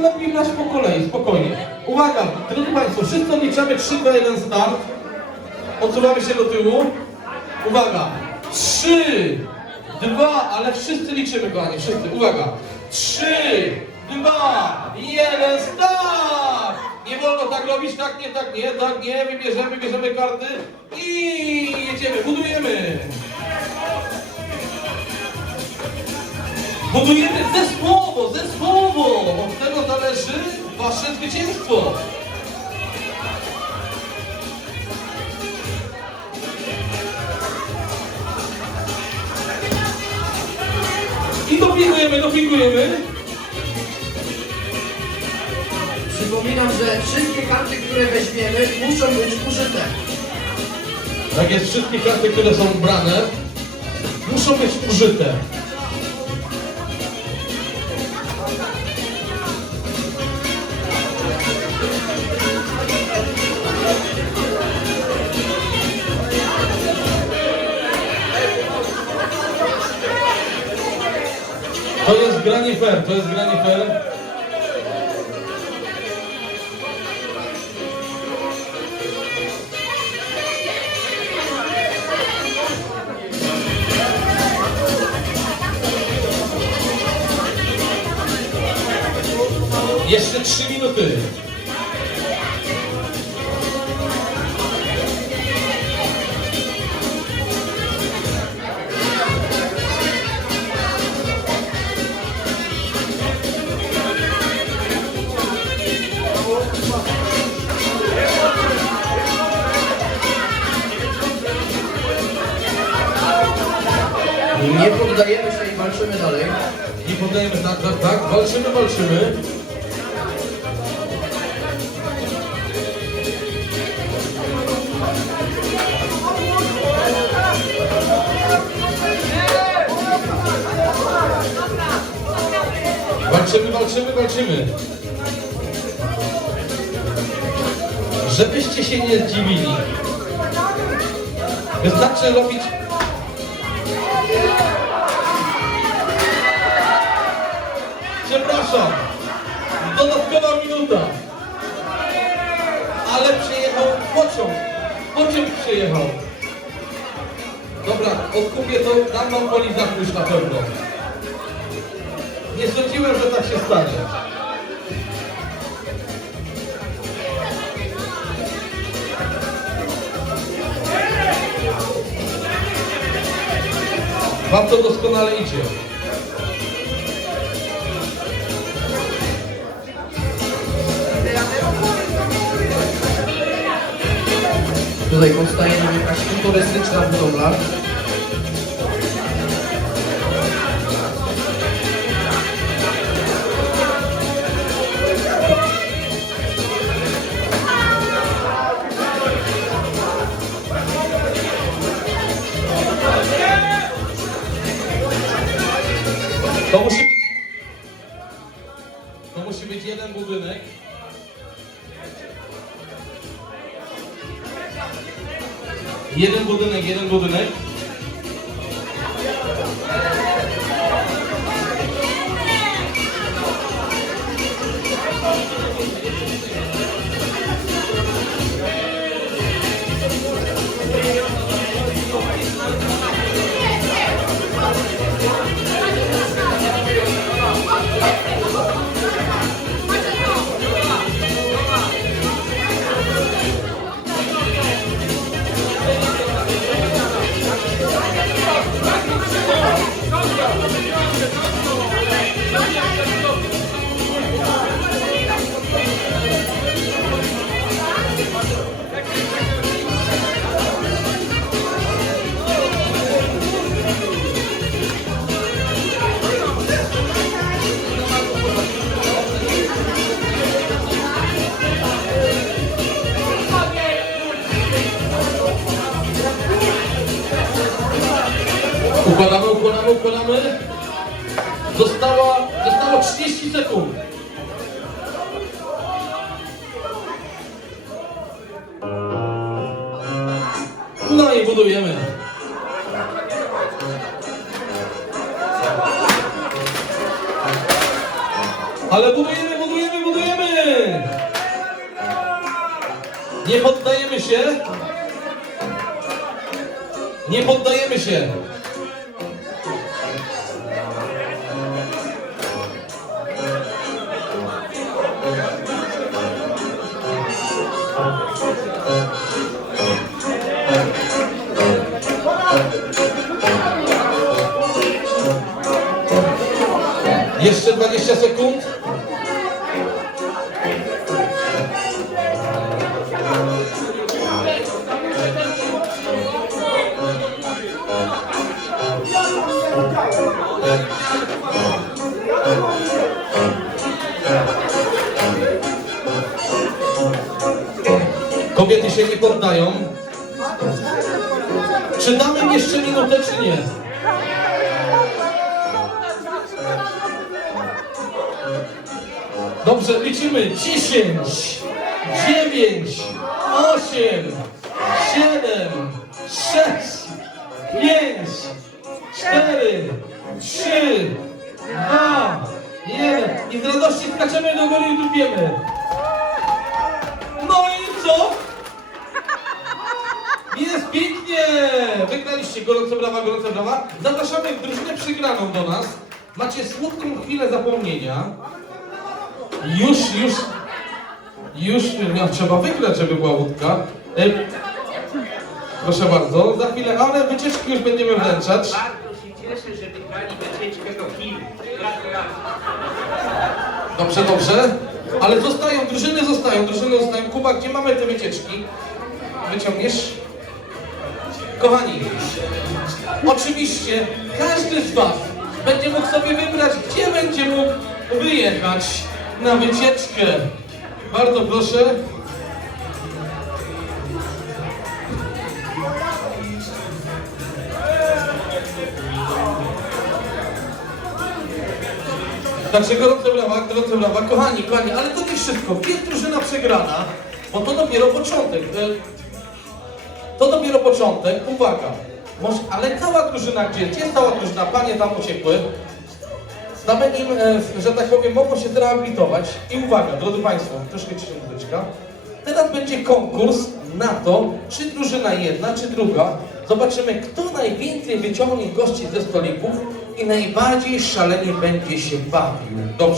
lepiej grać po kolei, spokojnie. Uwaga, drodzy Państwo, wszyscy odliczamy 3, 2, 1 start. Odsuwamy się do tyłu. Uwaga, 3, 2, ale wszyscy liczymy, kochani, wszyscy. Uwaga, 3, 2, 1, start! Nie wolno tak robić, tak nie, tak nie, tak nie. Wybierzemy, bierzemy karty i jedziemy, budujemy. Budujemy zespołowo, zespołowo! Zwycięstwo! I dopingujemy, dopingujemy. Przypominam, że wszystkie karty, które weźmiemy, muszą być użyte. Tak jest, wszystkie karty, które są brane, muszą być użyte. To jest granie fair, to jest granie fair. Jeszcze 3 minuty. I walczymy dalej. Nie poddajemy, tak, tak, tak. Walczymy, walczymy. Walczymy, walczymy, walczymy. Żebyście się nie zdziwili. Wystarczy robić Przepraszam. Dodatkowa minuta. Ale przyjechał pociąg. Pociąg przyjechał. Dobra, odkupię to, dam wam polizach już na pewno. Nie sądziłem, że tak się stanie. Wam to doskonale idzie. Tutaj powstaje nam jakaś futurystyczna budowla. To musi. To musi być jeden budynek. Jeden budynek, jeden budynek. Układamy, układamy, układamy. Została, zostało 30 sekund. No i budujemy. Ale budujemy, budujemy, budujemy! Nie poddajemy się. Nie poddajemy się. Jeszcze 20 sekund. Kobiety się nie poddają. Czy damy im jeszcze minutę, czy nie? Dobrze, liczymy. 10, 9, 8, Wygraliście, gorąco brawa, gorąco brawa. Zapraszamy drużynę przygraną do nas. Macie słodką chwilę zapomnienia. Już, już, już no, trzeba wygrać, żeby była łódka. E, proszę bardzo, za chwilę, ale wycieczki już będziemy wręczać. Bardzo się cieszę, że wygrali wycieczkę do Chin. Dobrze, dobrze. Ale zostają, drużyny zostają, drużyny zostają. Kuba, gdzie mamy te wycieczki? Wyciągniesz? Kochani, oczywiście każdy z Was będzie mógł sobie wybrać, gdzie będzie mógł wyjechać na wycieczkę. Bardzo proszę. Także gorące brawa, gorące brawa. Kochani, kochani, ale to nie wszystko. Jest drużyna przegrana, bo to dopiero początek. To dopiero początek. Uwaga. Może, ale cała drużyna gdzie? Gdzie jest cała drużyna? Panie tam uciekły. Damy im, e, że tak powiem, mogą się zrehabilitować. I uwaga, drodzy Państwo, troszkę ciszę muzyczka. Teraz będzie konkurs na to, czy drużyna jedna, czy druga. Zobaczymy, kto najwięcej wyciągnie gości ze stolików i najbardziej szalenie będzie się bawił. Dobrze.